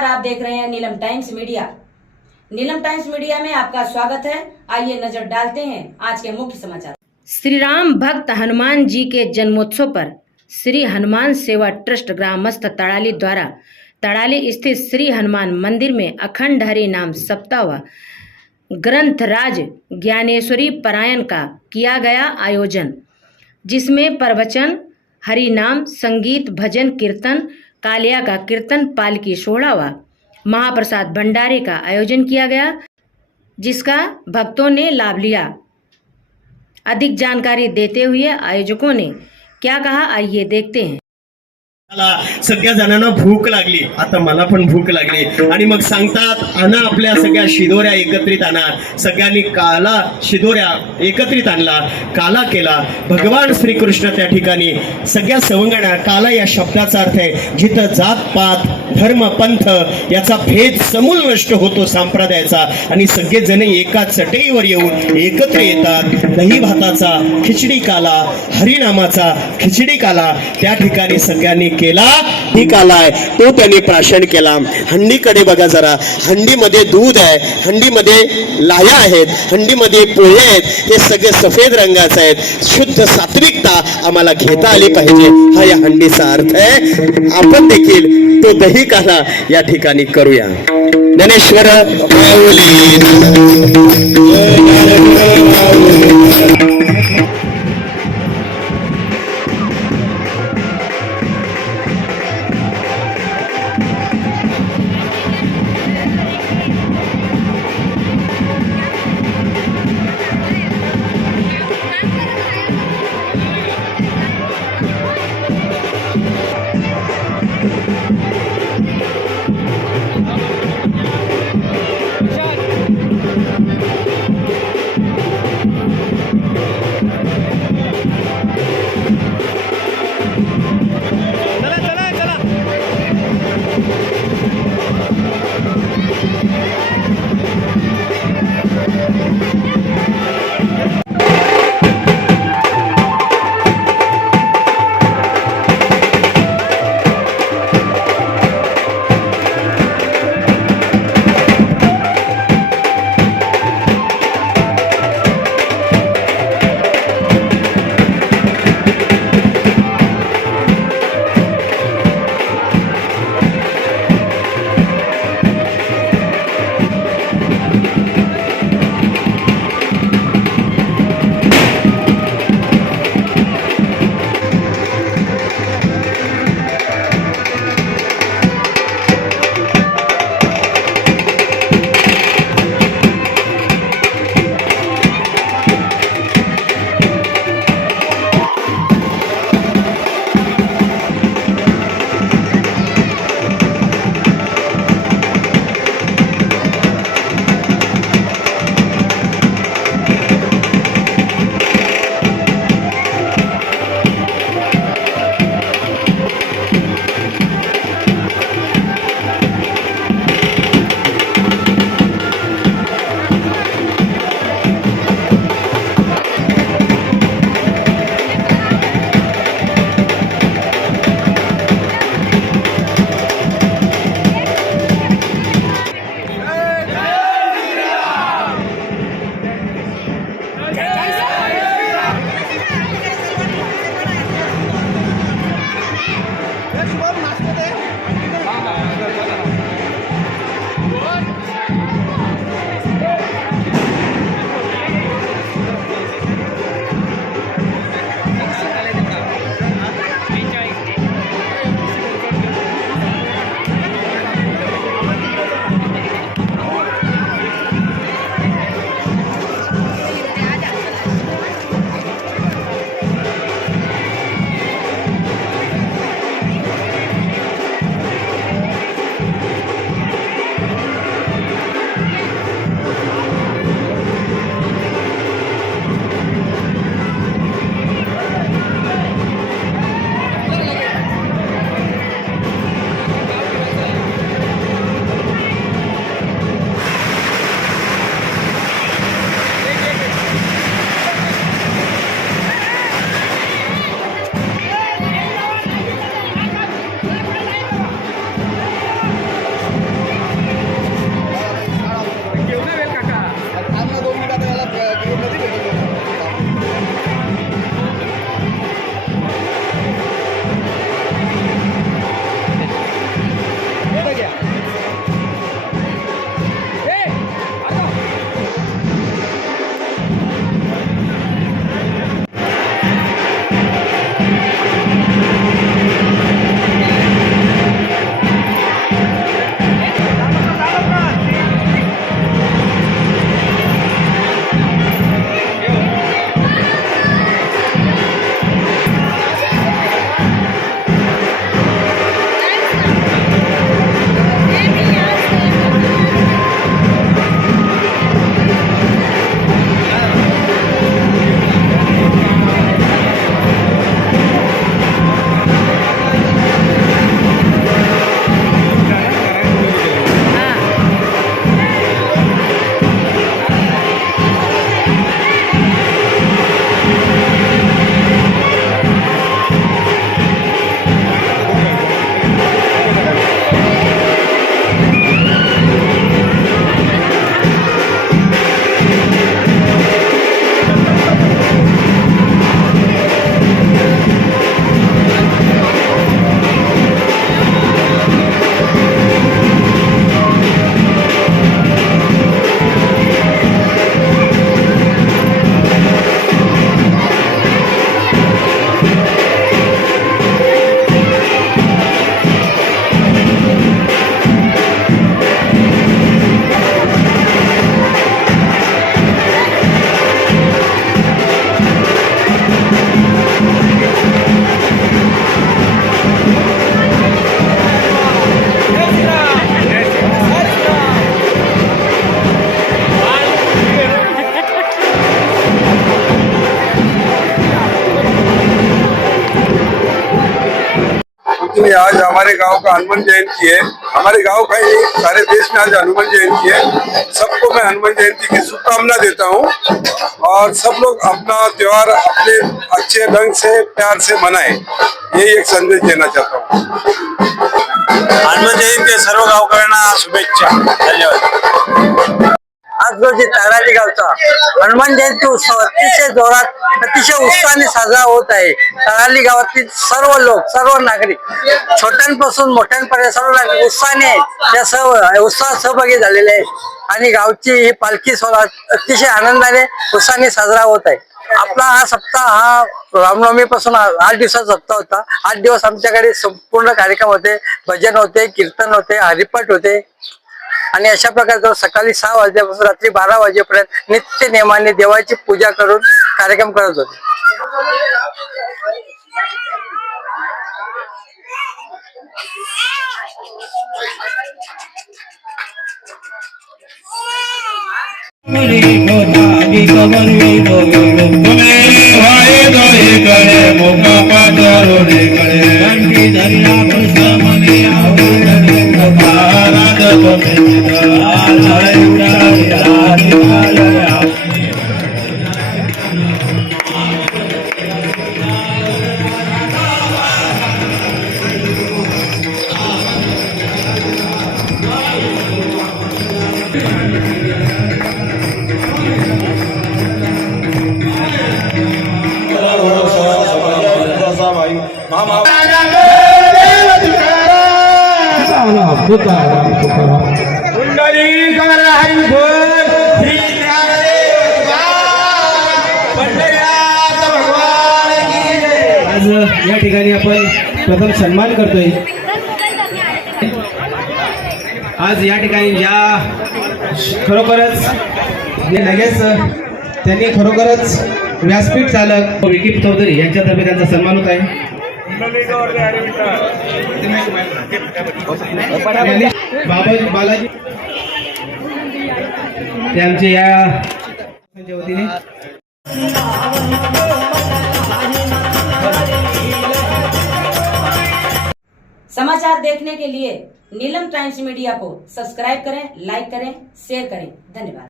नमस्कार, आप देख रहे हैं Neelam times media. Neelam times media में आपका स्वागत है। आइए नजर डालते हैं आज के मुख्य समाचार। श्री राम भक्त हनुमान जी के जन्मोत्सव पर श्री हनुमान सेवा ट्रस्ट ग्रामस्थ तड़ाली द्वारा तड़ाली स्थित श्री हनुमान मंदिर में अखंड हरि नाम सप्ताह व ग्रंथराज ज्ञानेश्वरी पारायण का किया गया आयोजन, जिसमें प्रवचन, हरि नाम, संगीत, भजन, कीर्तन, कालिया का कीर्तन, पालकी सोहड़ा व महाप्रसाद भंडारे का आयोजन किया गया, जिसका भक्तों ने लाभ लिया। अधिक जानकारी देते हुए आयोजकों ने क्या कहा, आइए देखते हैं। सगळ्या जणांना भूक लागली, आता मला पण भूक लागली आणि मग सांगतात आणा आपल्या सगळ्या शिदोऱ्या एकत्रित आणा। सगळ्यांनी काला शिदोऱ्या एकत्रित आणला, काला केला। भगवान श्रीकृष्ण त्या ठिकाणी सगळ्या सवंगड्या, काला या शब्दाचा अर्थ आहे जिथं जात पात धर्म पंथ याचा भेद समूल नष्ट होतो संप्रदायाचा, आणि सगळे जण एका चटईवर येऊन एकत्र येतात। दही भाताचा खिचडी काला, हरिनामाचा खिचडी काला त्या ठिकाणी सगळ्यांनी केला। ही काला आहे तो त्यांनी प्राशन केला। हंडीकडे बघा जरा, हंडीमध्ये दूध आहे, हंडीमध्ये लाह्या आहेत, हंडीमध्ये पोहे आहेत, हे सगळे सफेद रंगाचे आहेत। शुद्ध सात्विकता आम्हाला घेता आली पाहिजे, हा या हंडीचा अर्थ आहे। आपण देखील तो दही काला या ठिकाणी करूया। ज्ञानेश्वर में आज हमारे गांव का हनुमान जयंती है। हमारे गांव का ही सारे देश में आज हनुमान जयंती है। सबको मैं हनुमान जयंती की शुभकामना देता हूं और सब लोग अपना त्योहार अपने अच्छे ढंग से प्यार से मनाएं, यही एक संदेश देना चाहता हूं। हनुमान जयंती सर्व गावकऱ्यांना शुभेच्छा। धन्यवाद। आज रोजी ताराली गावचा हनुमान जयंती उत्सव अतिशय जोरात अतिशय उत्साहाने साजरा होत आहे। ताराली गावातील सर्व लोक सर्व नागरिक छोट्यांपासून मोठ्यांपर्यंत सर्व नागरिक उत्साहाने या उत्सवात सहभागी झालेले आहे आणि गावची ही पालखी सोहळा अतिशय आनंदाने उत्साहाने साजरा होत आहे। आपला हा सप्ताह हा रामनवमी पासून 8 दिवसाचा सप्ताह होता। 8 दिवस आमच्याकडे संपूर्ण कार्यक्रम होते, भजन होते, कीर्तन होते, हरिपाठ होते आणि अशा प्रकारे सकाळी 6 वाजल्यापासून रात्री 12 वाजेपर्यंत नित्य नेमाने देवाची पूजा करून कार्यक्रम करत होते। आज या ठिकाणी आपण प्रथम सन्मान करतोय। आज या ठिकाणी खरोखरच लगेच त्यांनी खरोखरच व्यासपीठ चालक विकी चौधरी यांच्यातर्फे त्यांचा सन्मान होत आहे। बालाजी ते आमचे या वतीने समाचार देखने के लिए नीलम टाइम्स मीडिया को सब्सक्राइब करें, लाइक करें, शेयर करें। धन्यवाद।